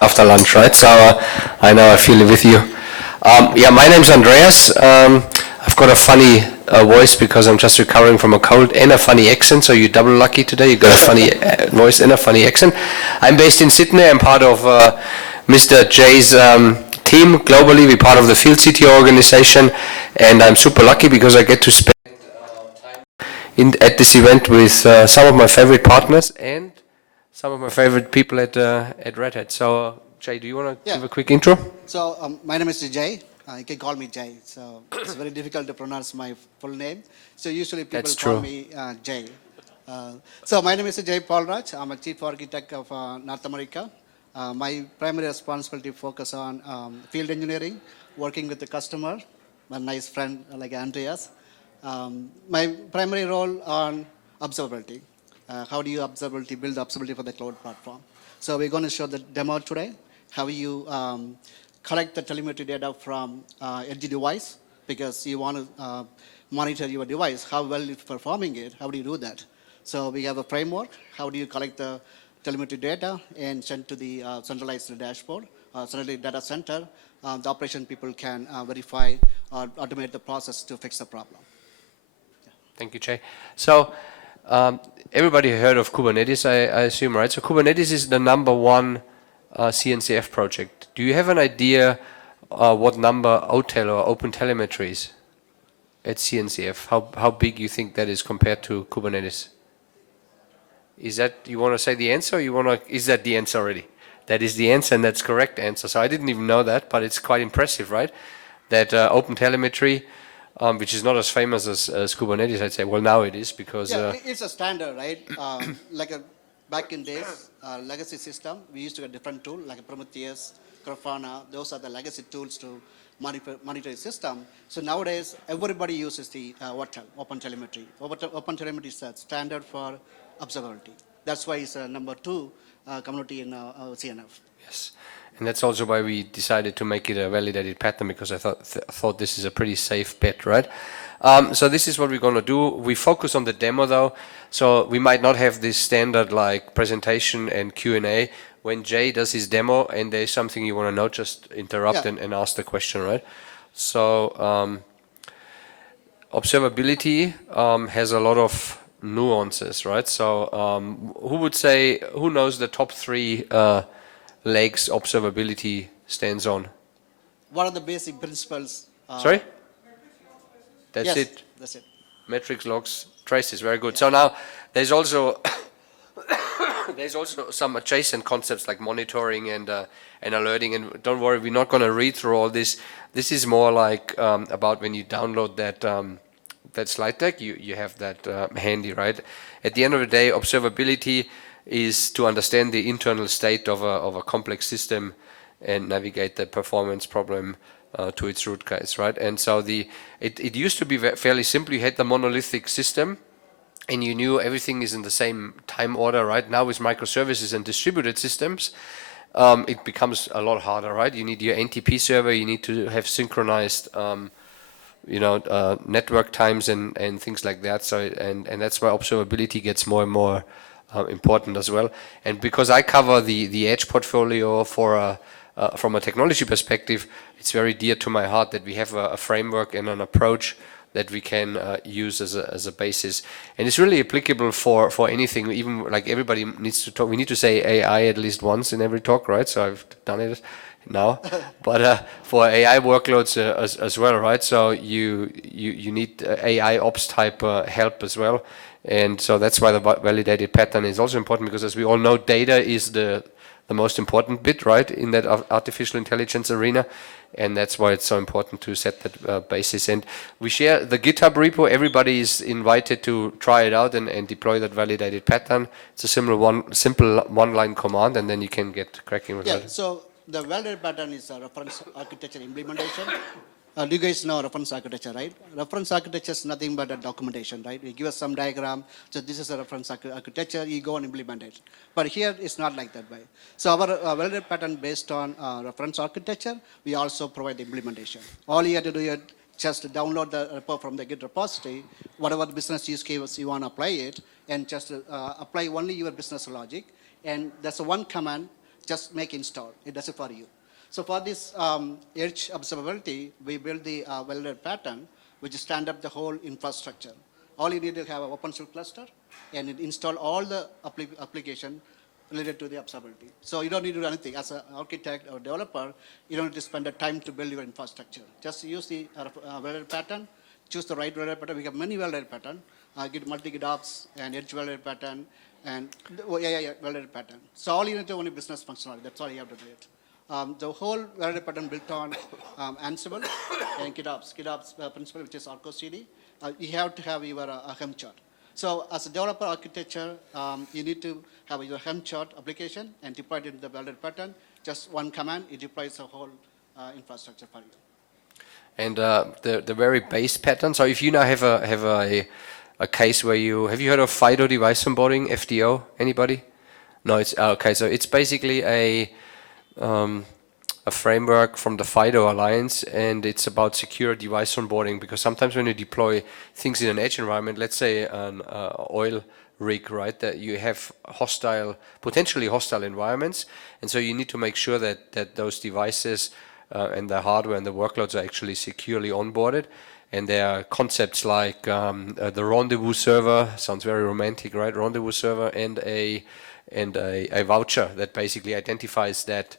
after lunch, right? So I know I feel it with you. Yeah, my name's Andreas. I've got a funny voice because I'm just recovering from a cold and a funny accent, so you're double lucky today. You got a funny voice and a funny accent. I'm based in Sydney. I'm part of Mr. Jay's team globally. We're part of the Field CTO organization, and I'm super lucky because I get to spend time at this event with some of my favorite partners and some of my favorite people at Red Hat. So, Jay, do you want to give a quick intro? So, my name is Jay. You can call me Jay. So, it's very difficult to pronounce my full name. So, usually people call me Jay. So, my name is Jay Paulraj. I'm a chief architect of North America. My primary responsibility focus on field engineering, working with the customer, my nice friend like Andreas. My primary role on observability. How do you build observability for the cloud platform? So we're going to show the demo today, how you collect the telemetry data from Edge device, because you want to monitor your device, how well it's performing it, how do you do that? So we have a framework, how do you collect the telemetry data and send to the centralized dashboard, centralized data center. The operation people can verify or automate the process to fix the problem. Yeah. Thank you, Jay. So everybody heard of Kubernetes, I assume, right? So Kubernetes is the #1 CNCF project. Do you have an idea what number OTel or OpenTelemetry is at CNCF? How big you think that is compared to Kubernetes? Is that, you want to say the answer, or is that the answer already? That is the answer, and that's correct answer. So I didn't even know that, but it's quite impressive, right? That OpenTelemetry, which is not as famous as Kubernetes, I'd say. Well, now it is because... it's a standard, right? Back in days, legacy system, we used to get different tool like Prometheus, Grafana. Those are the legacy tools to monitor the system. So nowadays, everybody uses the OpenTelemetry. OpenTelemetry is a standard for observability. That's why it's #2 community in CNF. Yes. And that's also why we decided to make it a validated pattern, because I thought this is a pretty safe bet, right? So this is what we're going to do. We focus on the demo though, so we might not have this standard like presentation and Q&A. When Jay does his demo and there's something you want to know, just interrupt and ask the question, right? So observability has a lot of nuances, right? So who knows the top 3 legs observability stands on? What are the basic principles? Sorry? That's it. That's it. Metrics, logs, traces. Very good. So now there's also some adjacent concepts like monitoring and alerting. And don't worry, we're not going to read through all this. This is more like about when you download that slide deck. You have that handy, right? At the end of the day, observability is to understand the internal state of a complex system and navigate the performance problem to its root cause, right? And so it used to be fairly simple. You had the monolithic system and you knew everything is in the same time order, right? Now with microservices and distributed systems, it becomes a lot harder, right? You need your NTP server, you need to have synchronized network times and things like that. So and that's why observability gets more and more important as well. And because I cover the Edge portfolio from a technology perspective, it's very dear to my heart that we have a framework and an approach that we can use as a basis. And it's really applicable for anything, even like everybody needs to talk. We need to say AI at least once in every talk, right? So I've done it now. But for AI workloads as well, right? So you need AI ops type help as well. And so that's why the validated pattern is also important, because as we all know, data is the most important bit, right, in that artificial intelligence arena. And that's why it's so important to set that basis. And we share the GitHub repo. Everybody is invited to try it out and deploy that validated pattern. It's a simple one-line command, and then you can get cracking with it. So the validated pattern is a reference architecture implementation. Do you guys know reference architecture, right? Reference architecture is nothing but a documentation, right? We give us some diagram, so this is a reference architecture, you go and implement it. But here it's not like that way. So our validated pattern based on reference architecture, we also provide the implementation. All you have to do is just download the repo from the Git repository, whatever business use case you want to apply it, and just apply only your business logic. And that's one command just make install. It does it for you. So for this Edge Observability, we built the validated pattern, which stand up the whole infrastructure. All you need to have an OpenShift cluster, and it install all the application related to the observability. So you don't need to do anything. As an architect or developer, you don't need to spend the time to build your infrastructure. Just use the validated pattern, choose the right validated pattern. We have many validated pattern, Git multi-GitOps and Edge validated pattern, and validated pattern. So all you need to only business functionality. That's all you have to do it. The whole validated pattern built on Ansible and GitOps principle, which is Arco CD. You have to have your Helm chart. So as a developer architecture, you need to have your Helm chart application and deploy it in the validated pattern. Just one command, it deploys the whole infrastructure for you. And the very base pattern. So if you now have a case where have you heard of FIDO device onboarding, FDO? Anybody? No, it's okay. So it's basically a framework from the FIDO Alliance, and it's about secure device onboarding, because sometimes when you deploy things in an edge environment, let's say an oil rig, right, that you have potentially hostile environments, and so you need to make sure that those devices and the hardware and the workloads are actually securely onboarded. And there are concepts like the rendezvous server, sounds very romantic, right? Rendezvous server and a voucher that basically identifies that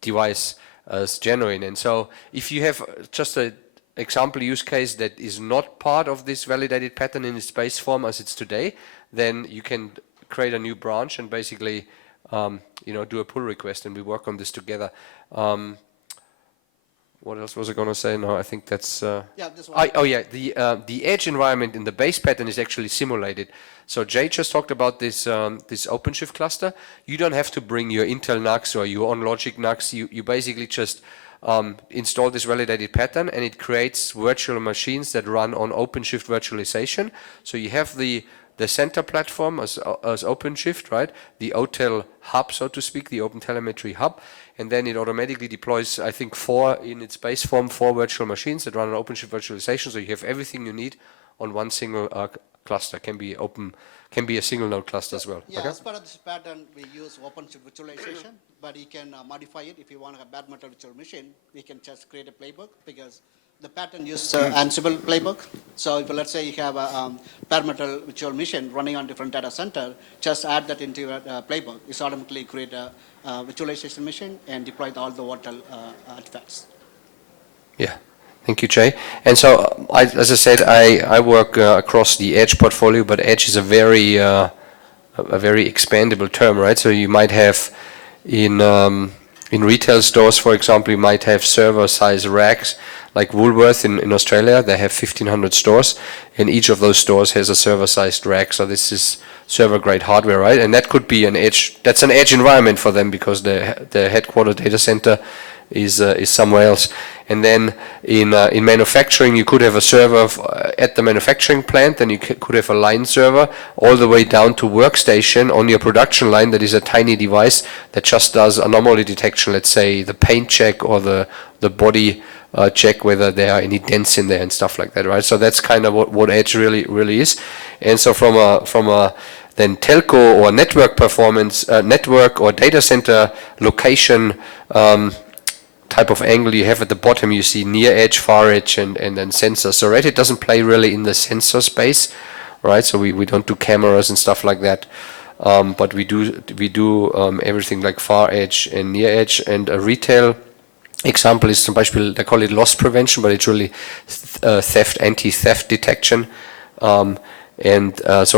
device as genuine. And so if you have just an example use case that is not part of this validated pattern in its base form as it's today, then you can create a new branch and basically do a pull request, and we work on this together. What else was I going to say? No, I think that's... this one. The edge environment in the base pattern is actually simulated. So Jay just talked about this OpenShift cluster. You don't have to bring your Intel NUCs or your OnLogic NUCs. You basically just install this validated pattern, and it creates virtual machines that run on OpenShift virtualization. So you have the center platform as OpenShift, right? The OTel hub, so to speak, the Open Telemetry hub. And then it automatically deploys, I think, 4 virtual machines that run on OpenShift virtualization. So you have everything you need on one single cluster. Can be a single node cluster as well. Yeah, okay? As part of this pattern, we use OpenShift virtualization, but you can modify it. If you want a bare metal virtual machine, we can just create a playbook, because the pattern uses Ansible playbook. So if let's say you have a bare metal virtual machine running on different data center, just add that into your playbook. It's automatically create a virtualization machine and deploy all the virtual artifacts. Yeah. Thank you, Jay. And so, as I said, I work across the Edge portfolio, but Edge is a very expandable term, right? So you might have in retail stores, for example, you might have server-size racks, like Woolworth in Australia. They have 1,500 stores, and each of those stores has a server-sized rack. So this is server-grade hardware, right? And that could be an edge. That's an edge environment for them, because the headquarter data center is somewhere else. And then in manufacturing, you could have a server at the manufacturing plant, and you could have a line server all the way down to workstation on your production line that is a tiny device that just does anomaly detection, let's say the paint check or the body check whether there are any dents in there and stuff like that, right? So that's kind of what Edge really is. And so from a then telco or network performance, network or data center location type of angle, you have at the bottom, you see near edge, far edge, and then sensors. So Red Hat doesn't play really in the sensor space, right? So we don't do cameras and stuff like that, but we do everything like far edge and near edge. And a retail example is, zum Beispiel, they call it loss prevention, but it's really anti-theft detection. So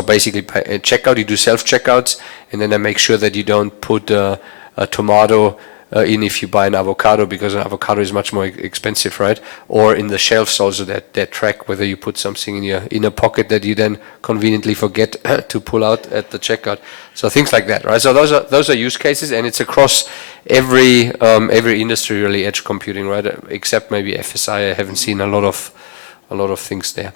basically, checkout, you do self-checkouts, and then I make sure that you don't put a tomato in if you buy an avocado, because an avocado is much more expensive, right? Or in the shelves also that track whether you put something in your inner pocket that you then conveniently forget to pull out at the checkout. So things like that, right? So those are use cases, and it's across every industry really, edge computing, right? Except maybe FSI. I haven't seen a lot of things there.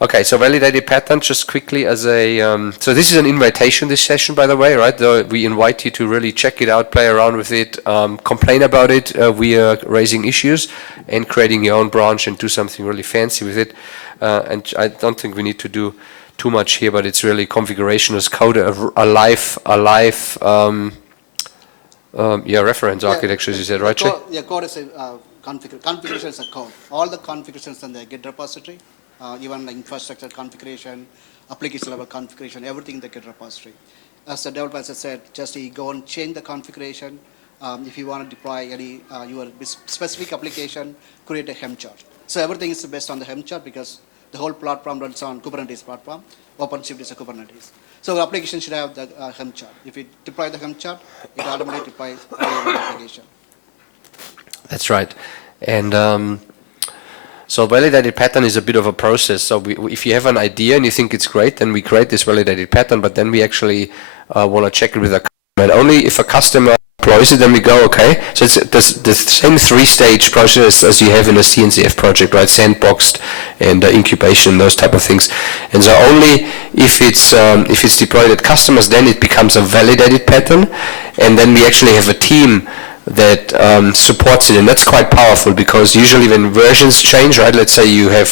Okay, so validated pattern, just quickly as a, so this is an invitation, this session, by the way, right? We invite you to really check it out, play around with it, complain about it. We are raising issues and creating your own branch and do something really fancy with it. And I don't think we need to do too much here, but it's really configuration as code, a live reference architecture, as you said, right, Jay? Yeah, code is a configuration is a code. All the configurations in the Git repository, even the infrastructure configuration, application level configuration, everything in the Git repository. As the developer, as I said, just you go and change the configuration. If you want to deploy any your specific application, create a Helm chart. So everything is based on the Helm chart because the whole platform runs on Kubernetes platform. OpenShift is a Kubernetes. So the application should have the Helm chart. If you deploy the Helm chart, it automatically deploys the application. That's right. And so validated pattern is a bit of a process. So if you have an idea and you think it's great, then we create this validated pattern, but then we actually want to check it with a customer. And only if a customer deploys it, then we go, okay. So it's the same three-stage process as you have in a CNCF project, right? Sandboxed and incubation, those type of things. And so only if it's deployed at customers, then it becomes a validated pattern. And then we actually have a team that supports it, and that's quite powerful because usually when versions change, right, let's say you have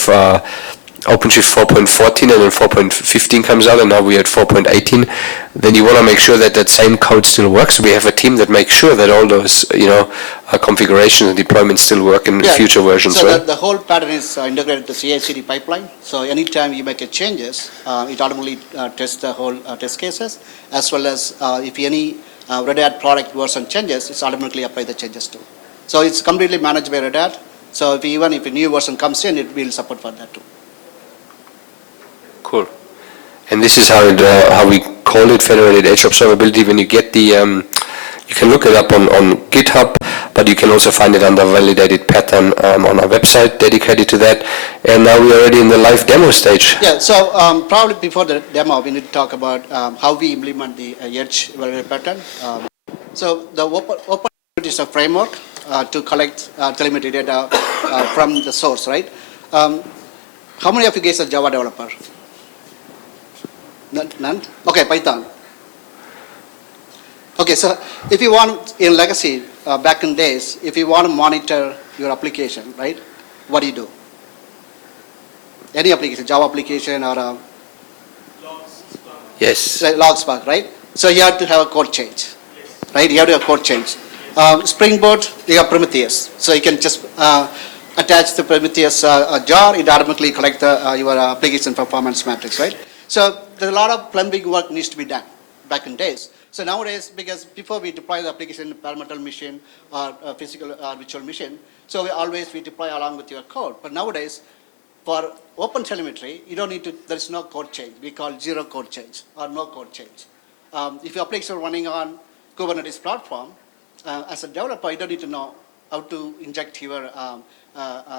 OpenShift 4.14 and then 4.15 comes out and now we're at 4.18, then you want to make sure that that same code still works. We have a team that makes sure that all those configurations and deployments still work in future versions. So right? the whole pattern is integrated to CI/CD pipeline. So anytime you make a changes, it automatically tests the whole test cases, as well as if any Red Hat product version changes, it's automatically apply the changes too. So it's completely managed by Red Hat. So even if a new version comes in, it will support for that too. Cool. And this is how we call it, Federated Edge Observability. When you get the, you can look it up on GitHub, but you can also find it under validated pattern on our website dedicated to that. And now we're already in the live demo stage. Yeah, so probably before the demo, we need to talk about how we implement the Edge validated pattern. So the Open is a framework to collect telemetry data from the source, right? How many of you guys are Java developer? None? Okay, Python. Okay, so if you want, in legacy, back in days, if you want to monitor your application, right, what do you do? Any application, Java application or Yes. Logspark, right? So you have to have a code change, right? You have to have code change. Springboard, you have Prometheus. So you can just attach the Prometheus jar, it automatically collect your application performance matrix, right? So there's a lot of plumbing work needs to be done back in days. So nowadays, because before we deploy the application in a parameter machine or a physical or virtual machine, so we deploy along with your code. But nowadays, for open telemetry, you don't need to, there is no code change. We call zero code change or no code change. If your application is running on Kubernetes platform, as a developer, you don't need to know how to inject your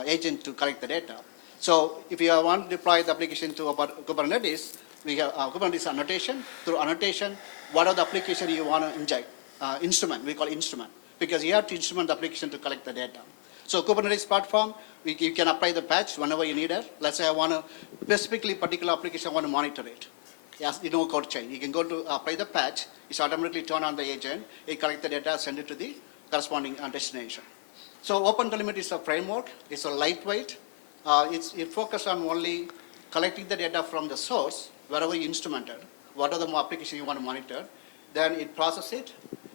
agent to collect the data. So if you want to deploy the application to Kubernetes, we have Kubernetes annotation. Through annotation, what are the application you want to inject? Instrument, we call instrument, because you have to instrument the application to collect the data. So Kubernetes platform, you can apply the patch whenever you need it. Let's say I want to, specifically particular application, I want to monitor it. Yes, you know code change. You can go to apply the patch, it's automatically turn on the agent, it collect the data, send it to the corresponding destination. So OpenTelemetry is a framework, it's a lightweight. It focuses on only collecting the data from the source, wherever you instrumented, what are the application you want to monitor, then it processes it,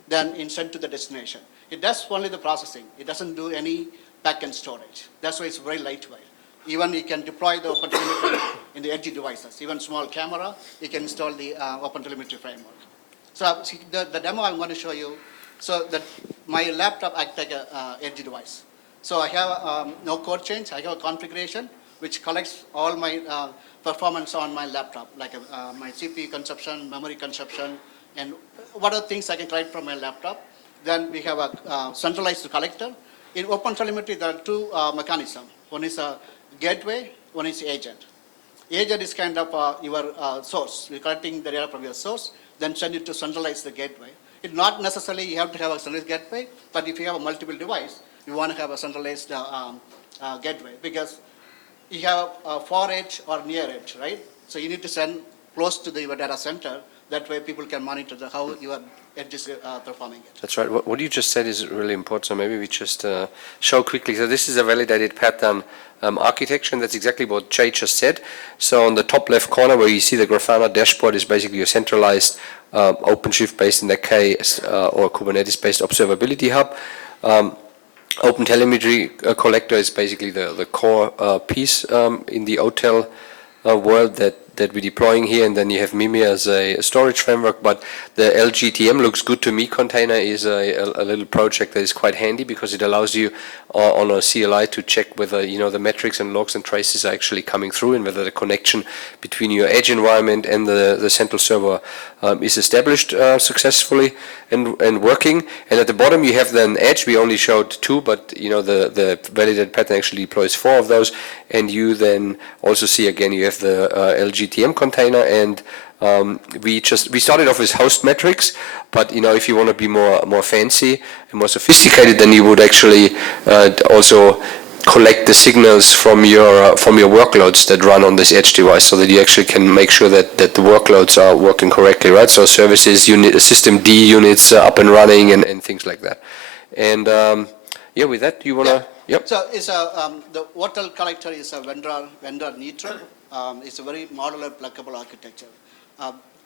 then it sent to the destination. It does only the processing. It doesn't do any backend storage. That's why it's very lightweight. Even you can deploy the OpenTelemetry in the edge devices. Even small camera, you can install the OpenTelemetry framework. So the demo I'm going to show you, so that my laptop acts like an edge device. So I have no code change. I have a configuration which collects all my performance on my laptop, like my CPU consumption, memory consumption, and what are things I can collect from my laptop. Then we have a centralized collector. In OpenTelemetry, there are two mechanisms. One is a gateway, one is agent. Agent is kind of your source. You're collecting the data from your source, then send it to centralize the gateway. It's not necessarily you have to have a centralized gateway, but if you have a multiple device, you want to have a centralized gateway because you have a far edge or near edge, right? So you need to send close to your data center. That way people can monitor how your Edge is performing it. That's right. What you just said is really important. So maybe we just show quickly. So this is a validated pattern architecture, and that's exactly what Jay just said. So on the top left corner where you see the Grafana dashboard is basically your centralized OpenShift-based, in that case, or Kubernetes-based observability hub. OpenTelemetry collector is basically the core piece in the OTel world that we're deploying here, and then you have Mimir as a storage framework. But the LGTM looks good to me container is a little project that is quite handy because it allows you on a CLI to check whether the metrics and logs and traces are actually coming through, and whether the connection between your edge environment and the central server is established successfully and working. And at the bottom you have then edge. We only showed 2, but the validated pattern actually deploys 4 of those. And you then also see again you have the LGTM container, and we started off with host metrics, but if you want to be more fancy and more sophisticated, then you would actually also collect the signals from your workloads that run on this edge device, so that you actually can make sure that the workloads are working correctly, right? So services unit, system D units up and running, and things like that. And yeah, with that, you want to? Yeah. Yep. So it's the workload collector is a vendor neutral. It's a very modular, pluggable architecture.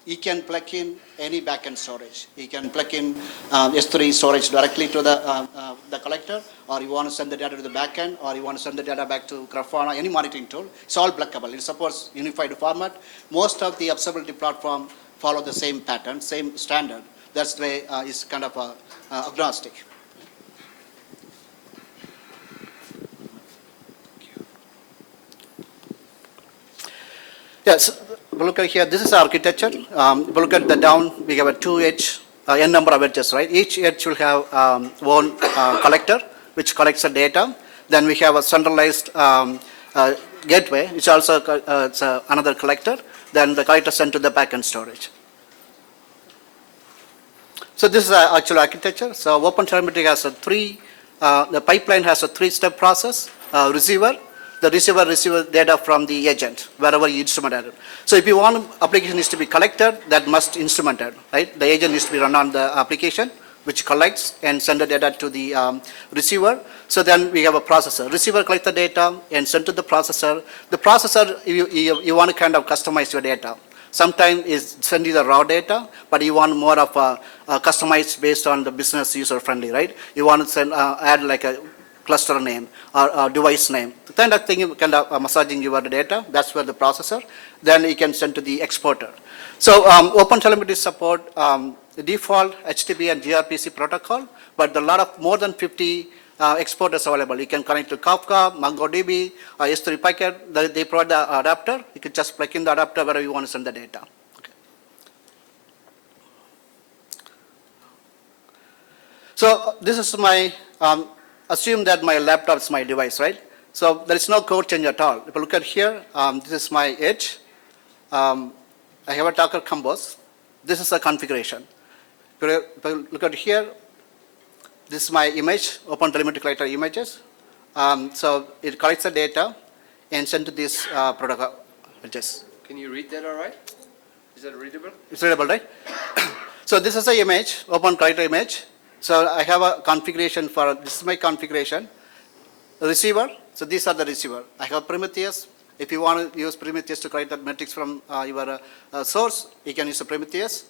You can plug in any backend storage. You can plug in S3 storage directly to the collector, or you want to send the data to the backend, or you want to send the data back to Grafana, any monitoring tool. It's all pluggable. It supports unified format. Most of the observability platform follow the same pattern, same standard. That's the way it's kind of agnostic. Yes, look at here. This is architecture. Look at the down. We have a 2 edge, n number of edges, right? Each edge will have one collector which collects the data. Then we have a centralized gateway, which also it's another collector. Then the collector sent to the backend storage. So this is actual architecture. So OpenTelemetry has the pipeline has a 3-step process. Receiver. The receiver receives data from the agent, wherever you instrument it. So if you want application needs to be collected, that must instrumented, right? The agent needs to be run on the application, which collects and send the data to the receiver. So then we have a processor. Receiver collects the data and send to the processor. The processor, you want to kind of customize your data. Sometimes is send you the raw data, but you want more of a customized based on the business user friendly, right? You want to send, add like a cluster name or device name. The kind of thing, kind of massaging your data, that's where the processor. Then you can send to the exporter. So OpenTelemetry support the default HTTP and gRPC protocol, but there are a lot of more than 50 exporters available. You can connect to Kafka, MongoDB, S3 packet. They provide the adapter. You can just plug in the adapter wherever you want to send the data. Okay. So this is my assume that my laptop is my device, right? So there is no code change at all. If you look at here, this is my edge. I have a Docker Compose. This is a configuration. If you look at here, this is my image, OpenTelemetry collector images. So it collects the data and sends to this protocol. Can you read that all right? Is that readable? It's readable, right? So this is the image, Open Collector image. So I have a configuration for, this is my configuration. The receiver, so these are the receiver. I have Prometheus. If you want to use Prometheus to collect the metrics from your source, you can use a Prometheus.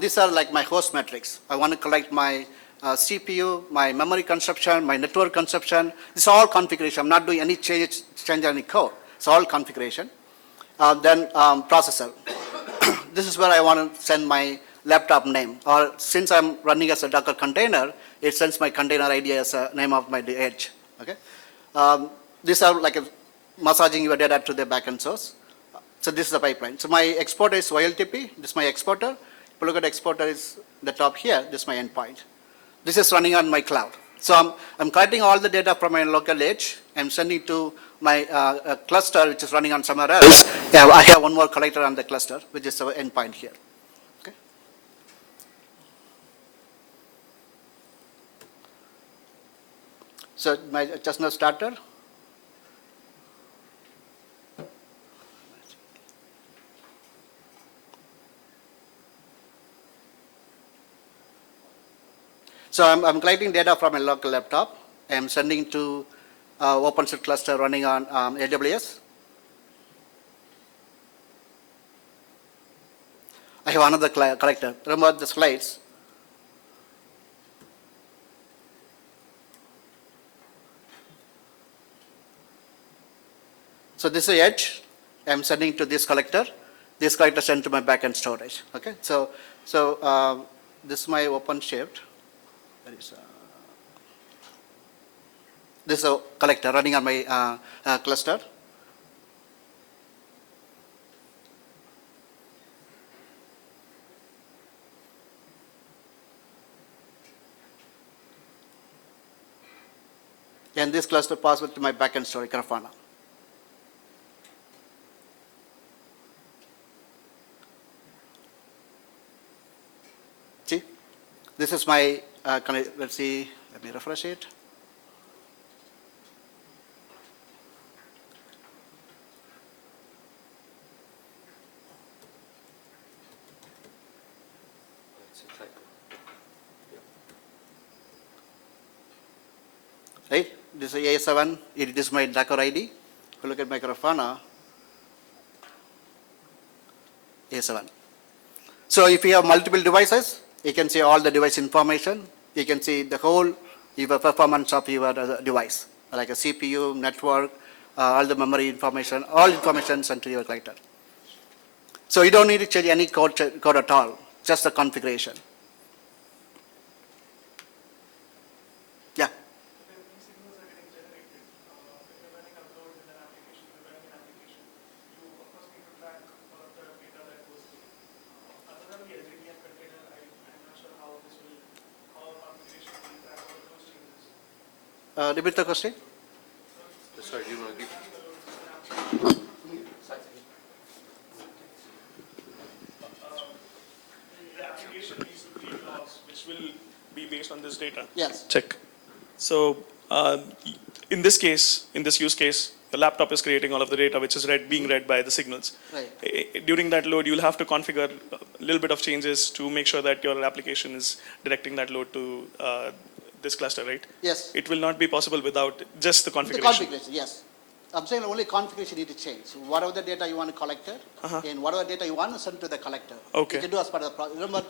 These are like my host metrics. I want to collect my CPU, my memory consumption, my network consumption. This is all configuration. I'm not doing any change any code. It's all configuration. Then processor. This is where I want to send my laptop name, or since I'm running as a Docker container, it sends my container ID as a name of my edge. Okay, these are like massaging your data to the backend source. So this is the pipeline. So my exporter is OLTP. This is my exporter. If you look at exporter is the top here. This is my endpoint. This is running on my cloud. So I'm collecting all the data from my local edge. I'm sending to my cluster, which is running on somewhere else. Yeah, I have one more collector on the cluster, which is the endpoint here. So my just now starter. So I'm collecting data from a local laptop. I'm sending to OpenShift cluster running on AWS. I have another collector. Remember the slides. So this is Edge. I'm sending to this collector. This collector sent to my backend storage. Okay. So this is my OpenShift. This is a collector running on my cluster. And this cluster passes to my backend storage, Grafana. See, this is my, let's see, let me refresh it. Right, this is A7, it is my Docker ID. If you look at my Grafana, A7. So if you have multiple devices, you can see all the device information. You can see the whole performance of your device, like a CPU, network, all the memory information, all information sent to your collector. So you don't need to change any code at all, just the configuration. Yeah. Repeat the question. Sorry, do you want to give? The application needs to create logs, which will be based on this data. Yes. Check. So in this case, in this use case, the laptop is creating all of the data, which is being read by the signals. Right. During that load, you'll have to configure a little bit of changes to make sure that your application is directing that load to this cluster, right? Yes. It will not be possible without just the The configuration. configuration, yes. I'm saying only configuration need to change. Whatever the data you want to collect it, and whatever data you want to send to the collector. Okay. You can do as part of the process. Remember,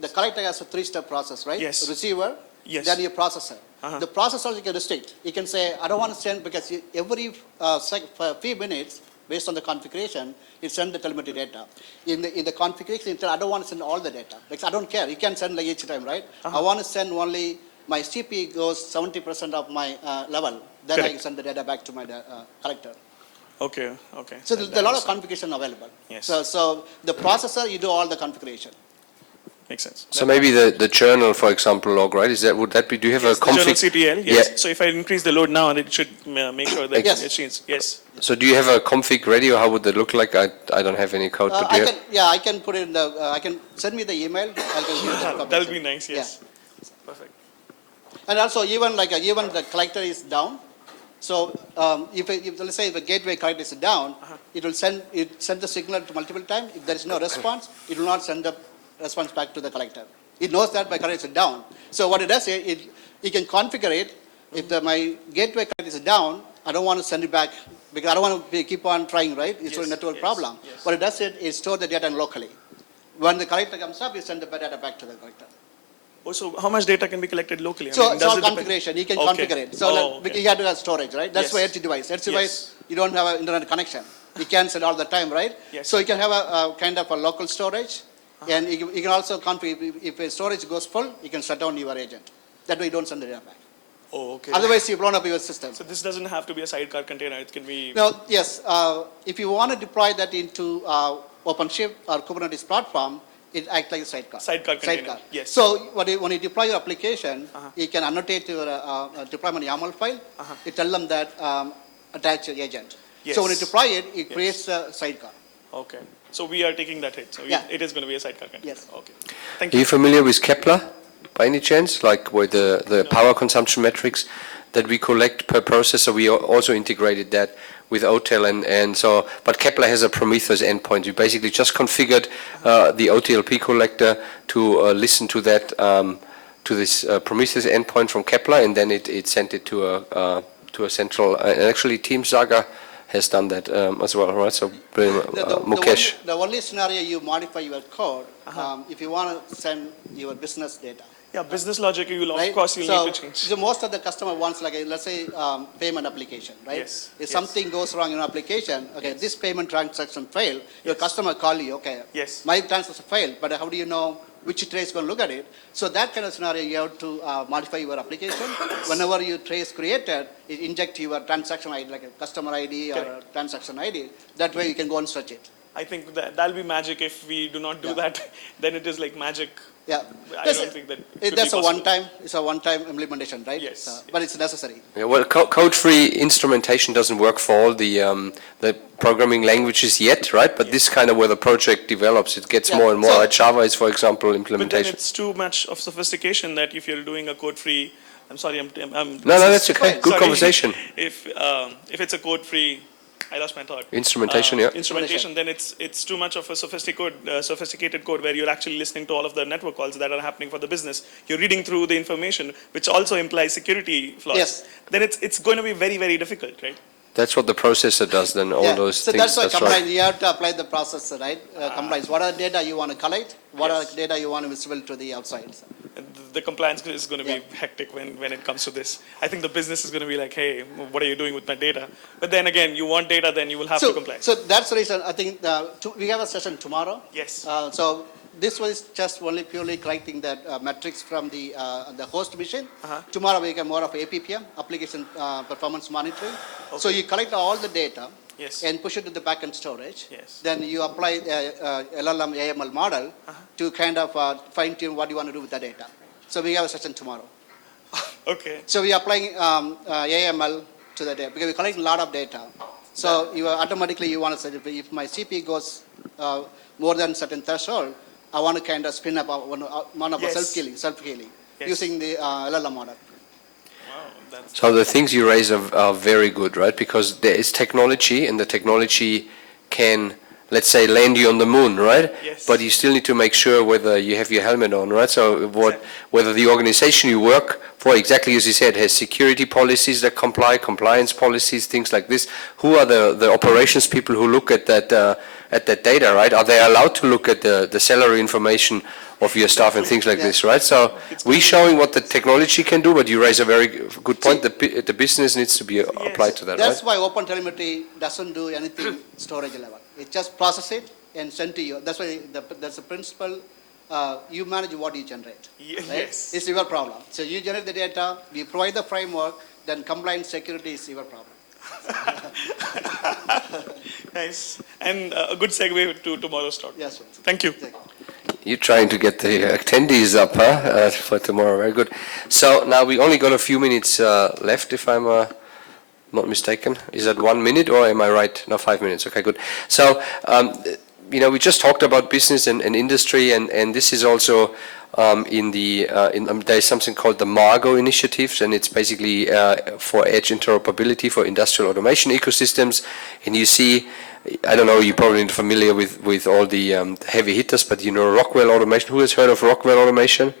the collector has a three-step process, right? Yes. Receiver, Yes. then your processor. The processor you can restrict. You can say, I don't want to send, because every few minutes, based on the configuration, it sends the telemetry data. In the configuration, I don't want to send all the data, because I don't care. You can send like each time, right? I want to send only, my CPU goes 70% of my level. Then Correct. I send the data back to my collector. Okay, okay. So there's a lot of configuration available. Yes. So the processor, you do all the configuration. Makes sense. So maybe the journal, for example, log, right? Would that be? Do you have Yes, a the journal config? CTL, yes. Yeah. So if I increase the load now, it should make sure that Yes. it changes. Yes. So do you have a config ready, or how would that look like? I don't have any code, but do you I can put it in the, I can send me the email. I can use it. That'll be nice, yes. Perfect. And also even the collector is down. So if let's say if a gateway collector is down, it will send the signal to multiple times. If there is no response, it will not send the response back to the collector. It knows that my collector is down. So what it does is it can configure it. If my gateway collector is down, I don't want to send it back because I don't want to keep on trying, right? It's a network problem. Yes. What it does is store the data locally. When the collector comes up, you send the data back to the collector. Oh, so how much data can be collected locally? So it's does all it depend- configuration. You can Okay. configure it. So okay. you have to have storage, right? That's Yes. why edge device. Edge device, Yes. you don't have an internet connection. You can't send all the time, right? Yes. So you can have a kind of a local storage, and you can also configure. If a storage goes full, you can shut down your agent. That way you don't send the data back. Oh, okay. Otherwise, you've blown up your system. So this doesn't have to be a sidecar container. It can be. Now, yes, if you want to deploy that into OpenShift or Kubernetes platform, it acts like a sidecar. Sidecar container, yes. So when you deploy your application, you can annotate your deployment YAML file. You tell them that attach your agent. Yes. So when you deploy it, it creates a sidecar. Okay. So we are taking that hit. So Yeah. it is going to be a sidecar container. Yes. Okay. Thank Are you. you familiar with Kepler by any chance? Like with the power consumption metrics that we collect per processor, we also integrated that with OTel and so, but Kepler has a Prometheus endpoint. You basically just configured the OTLP collector to listen to that this Prometheus endpoint from Kepler, and then it sent it to a central. And actually, Team Saga has done that as well, right? So Mukesh. The only scenario you modify your code if you want to send your business data. Yeah, business logic, you will, Right? of course, you'll need to change. So most of the customer wants, like, let's say, payment application, right? Yes. If something goes wrong in an application, okay, this payment transaction failed, your customer call you, okay, Yes. my transaction failed, but how do you know which trace is going to look at it? So that kind of scenario, you have to modify your application. Whenever you trace created, it inject your transaction ID, like a customer ID or a transaction ID. That way you can go and search it. I think that'll be magic. If we do not do that, then it is like magic. Yeah, I don't think that could that's be a possible. one-time implementation, right? Yes. But it's necessary. Yeah, well, code-free instrumentation doesn't work for all the programming languages yet, right? But this kind of where the project develops, it gets more and more. Like Java is, for example, But then implementation. it's too much of sophistication that if you're doing a code-free, I'm sorry, I'm No, that's okay. Good sorry. conversation. If it's a code-free, I lost my thought. Instrumentation, yeah. Instrumentation, then it's too much of a sophisticated code where you're actually listening to all of the network calls that are happening for the business. You're reading through the information, which also implies security flaws. Yes. Then it's going to be very, very difficult, right? That's what the processor does then, all those so things. that's why That's compliance, right. you have to apply the processor, right? Compliance. What are the data you want to collect? What are the data you want to visible to the outside? So. And the compliance is going to be hectic when it comes to this. I think the business is going to be like, hey, what are you doing with my data? But then again, you want data, then you will have to comply. So that's the reason I think we have a session tomorrow. Yes. So this was just only purely collecting that metrics from the host machine. Tomorrow we get more of APPM, application performance monitoring. Okay. So you collect all the data. Yes. And push it to the backend storage. Yes. Then you apply LLM AML model to kind of fine tune what you want to do with the data. So we have a session tomorrow. Okay. So we are applying AML to the data because we collect a lot of data. So you automatically you want to say if my CP goes more than certain threshold, I want to kind of spin up one of a self-healing using the LLM model. So the things you raise are very good, right? Because there is technology, and the technology can, let's say, land you on the moon, right? Yes. But you still need to make sure whether you have your helmet on, right? So whether the organization you work for, exactly as you said, has security policies that comply, compliance policies, things like this. Who are the operations people who look at that data, right? Are they allowed to look at the salary information of your staff and things like this, right? So we're showing what the technology can do, but you raise a very good point. The business needs to be applied to that, That's right? why OpenTelemetry doesn't do anything storage level. It just process it and send to you. That's why that's the principle. You manage what you generate. Right? Yes. It's your problem. So you generate the data, we provide the framework, then compliance security is your problem. Nice. And a good segue to tomorrow's talk. Yes, sir. Thank you. You're trying to get the attendees up, huh, for tomorrow. Very good. So now we only got a few minutes left, if I'm not mistaken. Is that 1 minute, or am I right? No, 5 minutes. Okay, good. So, we just talked about business and industry, and this is also there's something called the Margo initiatives, and it's basically for edge interoperability for industrial automation ecosystems. And you see, I don't know, you're probably not familiar with all the heavy hitters, but Rockwell Automation. Who has heard of Rockwell Automation?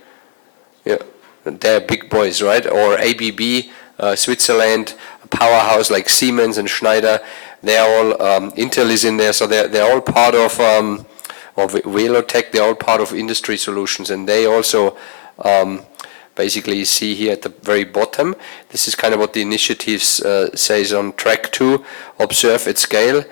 Yeah, they're big boys, right? Or ABB, Switzerland, a powerhouse like Siemens and Schneider. They're all, Intel is in there, so they're all part of Velotech, they're all part of industry solutions, and they also basically see here at the very bottom, this is kind of what the initiatives says on track 2, observe at scale,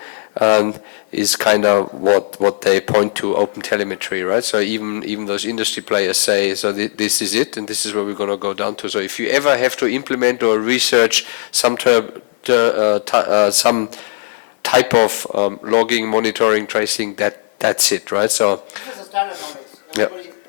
is kind of what they point to OpenTelemetry, right? So even those industry players say, so this is it, and this is where we're going to go down to. So if you ever have to implement or research some type of logging, monitoring, tracing, that's it, right? So This is a standard nowadays.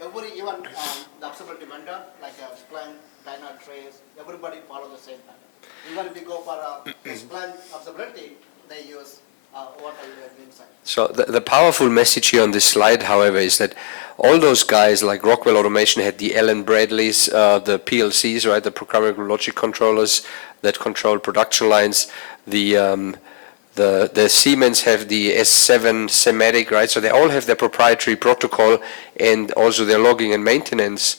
Every even the observability vendor, like Splunk, Dynatrace, everybody follow the same pattern. Even if you go for a Splunk observability, they use what are inside. So the powerful message here on this slide, however, is that all those guys like Rockwell Automation had the Allen Bradleys, the PLCs, right, the programmable logic controllers that control production lines. The Siemens have the S7 Sematic, right? So they all have their proprietary protocol and also their logging and maintenance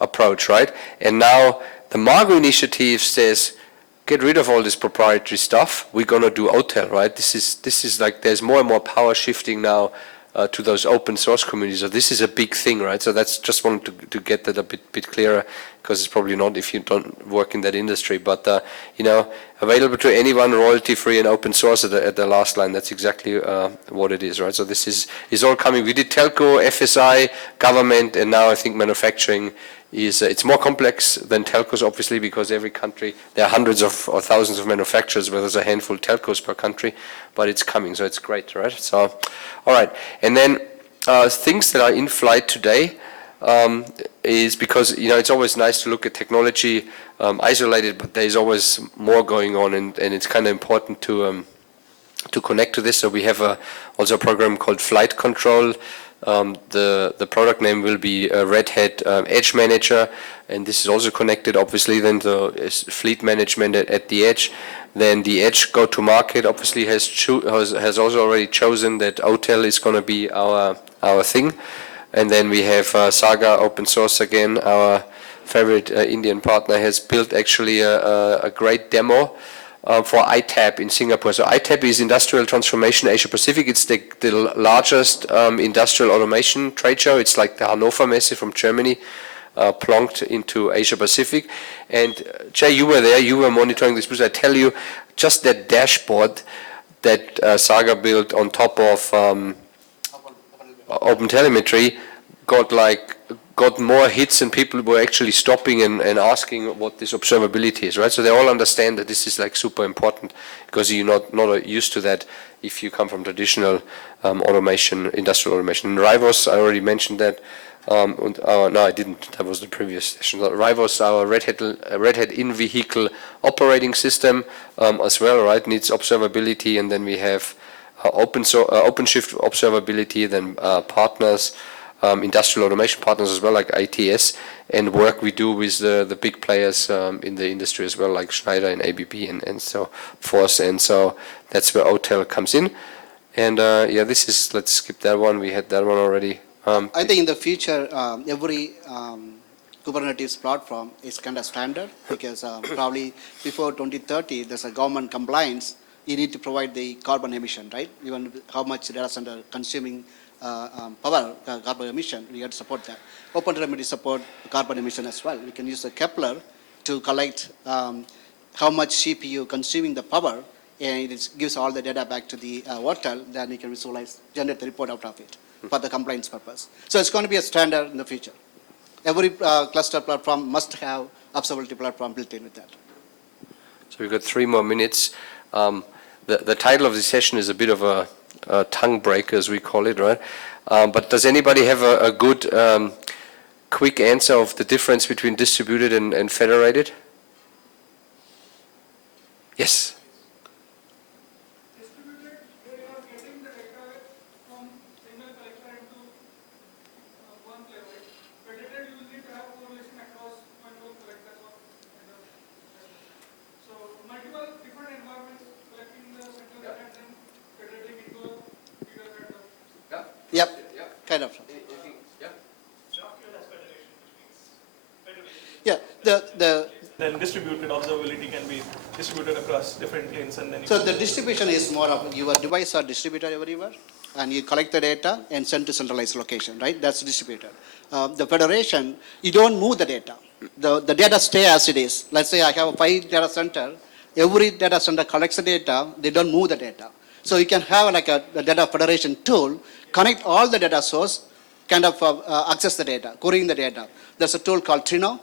approach, right? And now the Margo initiative says, get rid of all this proprietary stuff. We're going to do OTel, right? This is like there's more and more power shifting now to those open source communities. So this is a big thing, right? So that's just wanted to get that a bit clearer, because it's probably not if you don't work in that industry. But available to anyone, royalty-free and open source at the last line. That's exactly what it is, right? So this is all coming. We did telco, FSI, government, and now I think manufacturing is it's more complex than telcos, obviously, because every country, there are hundreds of or thousands of manufacturers, where there's a handful of telcos per country, but it's coming, so it's great, right? So, all right. And then things that are in flight today is because, it's always nice to look at technology isolated, but there's always more going on, and it's kind of important to connect to this. So we have also a program called Flight Control. The product name will be Red Hat Edge Manager, and this is also connected, obviously, then to fleet management at the edge. Then the Edge go-to-market obviously has also already chosen that OTel is going to be our thing. And then we have Saga open source again. Our favorite Indian partner has built actually a great demo for ITAP in Singapore. So ITAP is Industrial Transformation Asia Pacific. It's the largest industrial automation trade show. It's like the Hannover Messe from Germany, plonked into Asia Pacific. And Jay, you were there, you were monitoring this booth. I tell you, just that dashboard that Saga built on top of Open Telemetry got more hits, and people were actually stopping and asking what this observability is, right? So they all understand that this is like super important, because you're not used to that if you come from traditional automation, industrial automation. And Rivos, I already mentioned that. No, I didn't. That was the previous session. Rivos, our Red Hat in-vehicle operating system as well, right? Needs observability, and then we have OpenShift observability, then partners, industrial automation partners as well, like ITS, and work we do with the big players in the industry as well, like Schneider and ABB and so forth. And so that's where OTel comes in. And let's skip that one. We had that one already. I think in the future, every Kubernetes platform is kind of standard, because probably before 2030, there's a government compliance. You need to provide the carbon emission, right? Even how much data center consuming power, carbon emission, we have to support that. OpenTelemetry support carbon emission as well. We can use a Kepler to collect how much CPU consuming the power, and it gives all the data back to the OTel. Then we can visualize, generate the report out of it for the compliance purpose. So it's going to be a standard in the future. Every cluster platform must have observability platform built in with that. So we've got 3 more minutes. The title of this session is a bit of a tongue breaker, as we call it, right? But does anybody have a good, quick answer of the difference between distributed and federated? Yes. Distributed, they are getting the data from single collector into one place. Federated, you will need to have correlation across multiple collectors or so multiple different environments collecting the central data and then federating into a bigger data. Yep, kind of. Yeah, Then distributed observability can be distributed across different lanes, and then so the distribution is more of your device are distributed everywhere, and you collect the data and send to centralized location, right? That's distributed. The federation, you don't move the data. The data stay as it is. Let's say I have a 5 data center. Every data center collects the data. They don't move the data. So you can have like a data federation tool, connect all the data source, kind of access the data, querying the data. There's a tool called Trino.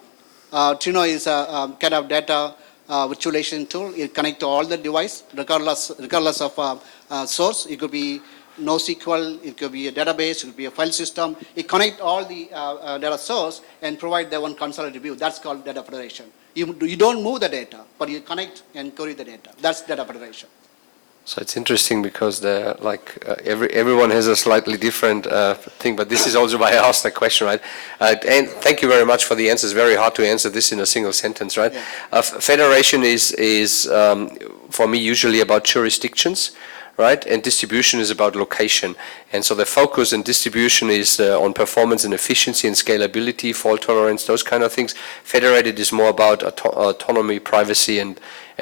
Trino is a kind of data virtualization tool. It connects to all the device, regardless of source. It could be NoSQL, it could be a database, it could be a file system. It connects all the data source and provide the one consolidated view. That's called data federation. You don't move the data, but you connect and query the data. That's data federation. So it's interesting because everyone has a slightly different thing, but this is also why I asked that question, right? And thank you very much for the answer. It's very hard to answer this in a single sentence, right? Yeah. Federation is for me usually about jurisdictions, right? And distribution is about location. And so the focus and distribution is on performance and efficiency and scalability, fault tolerance, those kind of things. Federated is more about autonomy, privacy, and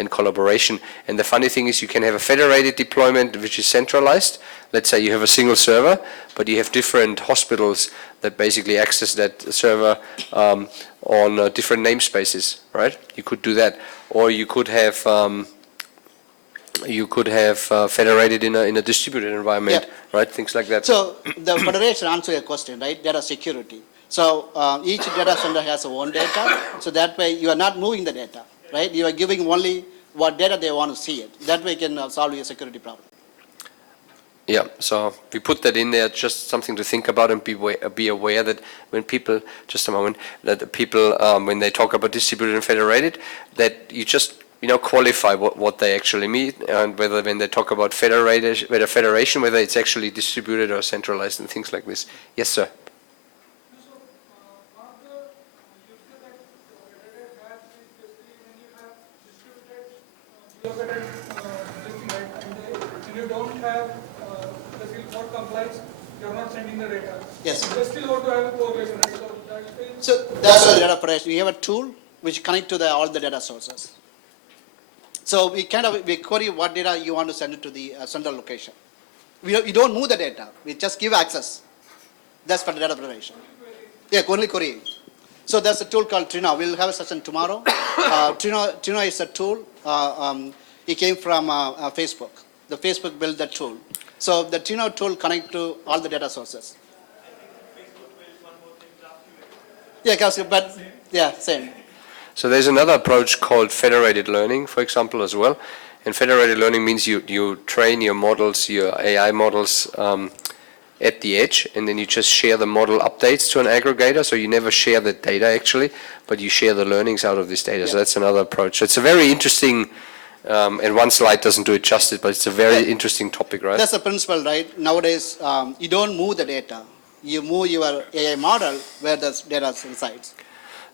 collaboration. And the funny thing is you can have a federated deployment which is centralized. Let's say you have a single server, but you have different hospitals that basically access that server on different namespaces, right? You could do that. Or you could have federated in a distributed environment, right? Things like that. So the federation answer your question, right? Data security. So each data center has its own data. So that way you are not moving the data, right? You are giving only what data they want to see it. That way you can solve your security problem. Yeah, so we put that in there, just something to think about and be aware that when people, just a moment, that the people, when they talk about distributed and federated, that you just, qualify what they actually mean, and whether when they talk about federation, whether it's actually distributed or centralized and things like this. Yes, sir. So, one of the use cases that Federated has is basically when you have distributed, geolocated thing, right? And you don't have basically for compliance, you're not sending the data. Yes. They still want to have a correlation, right? So that's the data federation. We have a tool which connect to all the data sources. So we query what data you want to send it to the central location. We don't move the data. We just give access. That's for the data federation. Yeah, only query. So there's a tool called Trino. We'll have a session tomorrow. Trino is a tool. It came from Facebook. The Facebook built that tool. So the Trino tool connect to all the data sources. Yeah, but yeah, same. So there's another approach called federated learning, for example, as well. And federated learning means you train your models, your AI models at the edge, and then you just share the model updates to an aggregator. So you never share the data actually, but you share the learnings out of this data. So that's another approach. So it's a very interesting, and one slide doesn't do it justice, but it's a very interesting topic, right? That's the principle, right? Nowadays, you don't move the data. You move your AI model where the data resides.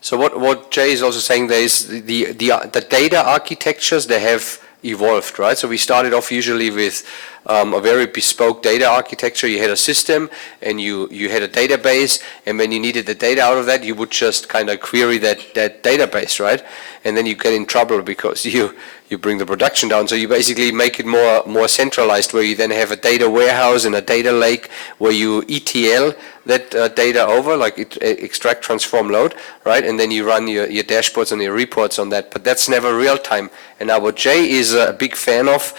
So what Jay is also saying there is the data architectures, they have evolved, right? So we started off usually with a very bespoke data architecture. You had a system and you had a database, and when you needed the data out of that, you would just kind of query that database, right? And then you get in trouble because you bring the production down. So you basically make it more centralized, where you then have a data warehouse and a data lake where you ETL that data over, like extract, transform, load, right? And then you run your dashboards and your reports on that. But that's never real time. And now what Jay is a big fan of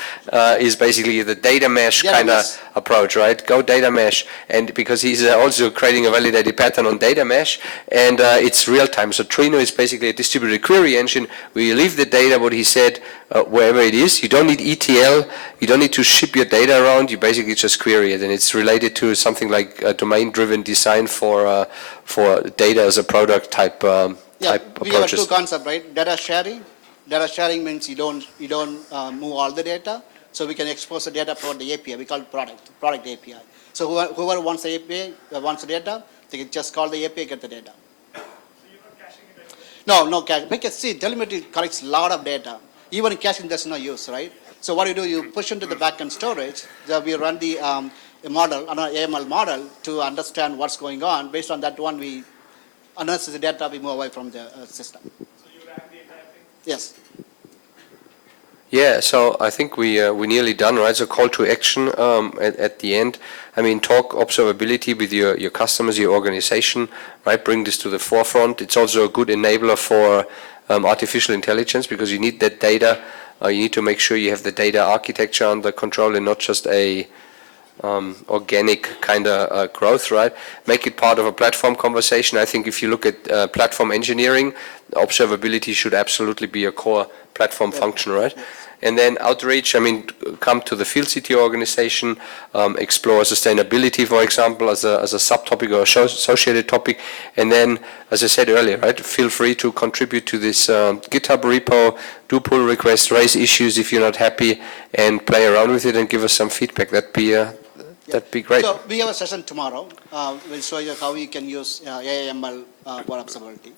is basically the data mesh kind of approach, right? Go data mesh. And because he's also creating a validated pattern on data mesh, and it's real time. So Trino is basically a distributed query engine where you leave the data, what he said, wherever it is. You don't need ETL. You don't need to ship your data around. You basically just query it, and it's related to something like a domain-driven design for data as a product type approaches. We have two concepts, right? Data sharing. Data sharing means you don't move all the data, so we can expose the data for the API. We call it product API. So whoever wants the API, wants the data, they can just call the API, get the data. So you're not caching it? No cache. Because see, telemetry collects a lot of data. Even caching, there's no use, right? So what do, you push into the backend storage. We run the model, an AML model, to understand what's going on. Based on that one, we analyze the data, we move away from the system. So you ran the entire thing? Yes. Yeah, so I think we're nearly done, right? So call to action at the end. I mean, talk observability with your customers, your organization, right? Bring this to the forefront. It's also a good enabler for artificial intelligence, because you need that data. You need to make sure you have the data architecture under control and not just a organic kind of growth, right? Make it part of a platform conversation. I think if you look at platform engineering, observability should absolutely be a core platform function, right? And then outreach, I mean, come to the field CTO organization, explore sustainability, for example, as a subtopic or associated topic. And then, as I said earlier, right, feel free to contribute to this GitHub repo, do pull requests, raise issues if you're not happy, and play around with it and give us some feedback. That'd be great. So we have a session tomorrow. We'll show you how you can use AML for observability.